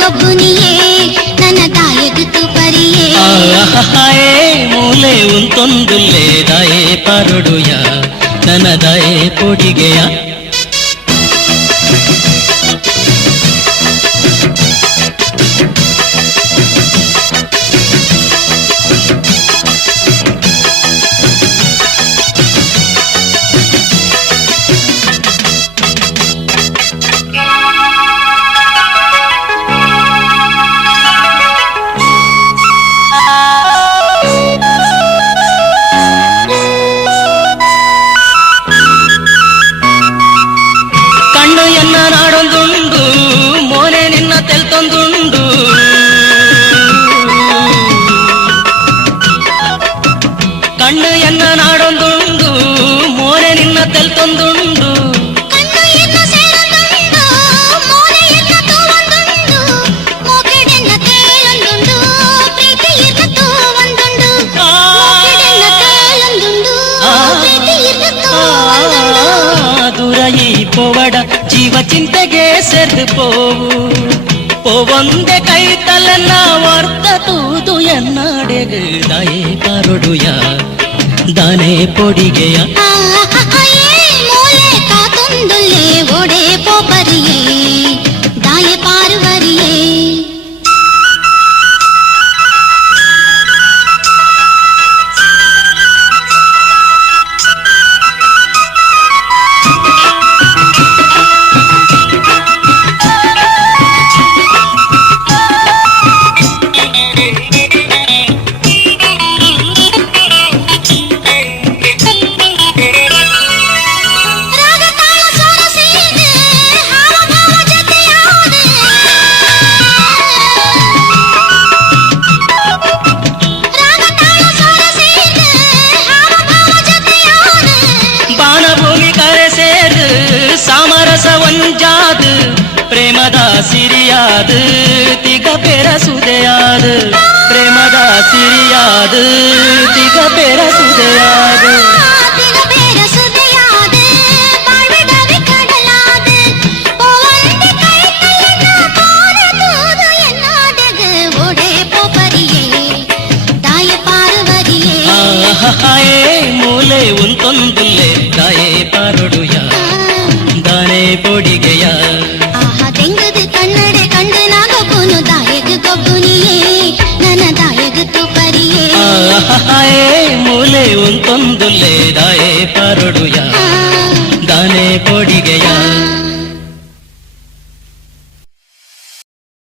ಗೊಬ್ಬುನಿಯೇ ನನ್ನ ದಾಯಗ ತುಪರಿಯೇ ಆಹಾಯೇ ಮೂಲೆ ಉಂತೊಂದುಲ್ಲೆ ದಾಯೆ ಪಾರೊಡುಯ ನನ್ನ ದಾಯೆ ಪೊಡಿಗೆಯ ತೆಲ್ತೊಂದುಂಡು ಕಣ್ಣು ಎನ್ನ ನಾಡೊಂದುಂಡು ಮೋನೆ ನಿನ್ನ ತೆಲ್ತೊಂದುಂಡು ದೂರ ಈ ಪೋವಡ ಜೀವ ಚಿಂತೆಗೆ ಸೆರ್ದು ಪೋವು ಒಂದೇ ಕೈ ತಲೆನ್ನ ವಾರ್ತ ತೂದು ಎನ್ನಾಡೆಗೆ ದಾಯೆ ಪಾರೊಡುಯ ದಾನೆ ಪೊಡಿಗೆಯ ಮೂಲೆ ಕಾತೊಂದುಲ್ಲೆ ಓಡೆ ಪೋಪರಿಯೇ ದಾಯೆ ಪಾರುವರಿಯೇ ಸಾಮರಸ ಒಂಜಾದು ಪ್ರೇಮದ ಸಿರಿಯಾದು ತಿಗ ಪೆರಸುದೆಯಾದು ಪ್ರೇಮದ ಸಿರಿಯಾದು ತಿಗ ಪೆರಸುದೆಯಾದು ಆಹಾಯೇ ಮೂಲೆ ಉಂತೊಂದುಲ್ಲೆ ದಾಯೆ ಪಾರೊಡುಯ ದಾನೆ ಪೊಡಿಗೆಯ ಆಹಾ ತೆಂಗದ ಕನ್ನಡೆ ಕಂಡು ನಾಗಪ್ಪನು ದಾಯಗ ಗೊಬ್ಬುನಿಯೇ ನನ್ನ ದಾಯಗ ತುಪರಿಯೇ ಆಹಾಯೇ ಮೂಲೆ ಉಂತೊಂದುಲ್ಲೆ ದಾಯೆ ಪಾರೊಡುಯ ದಾನೆ ಪೊಡಿಗೆಯ